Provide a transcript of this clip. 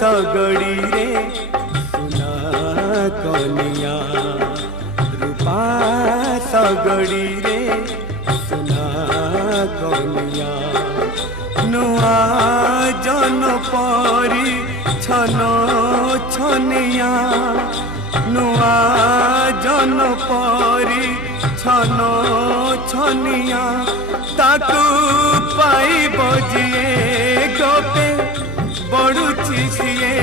सगड़ी रे सुना कनिया रूपा सगड़ी रे सुना कनिया नुआ जन परी छन छनिया नुआ जन परी छन छनिया ताकू पाई बजिए गोपे बड़ुची सिए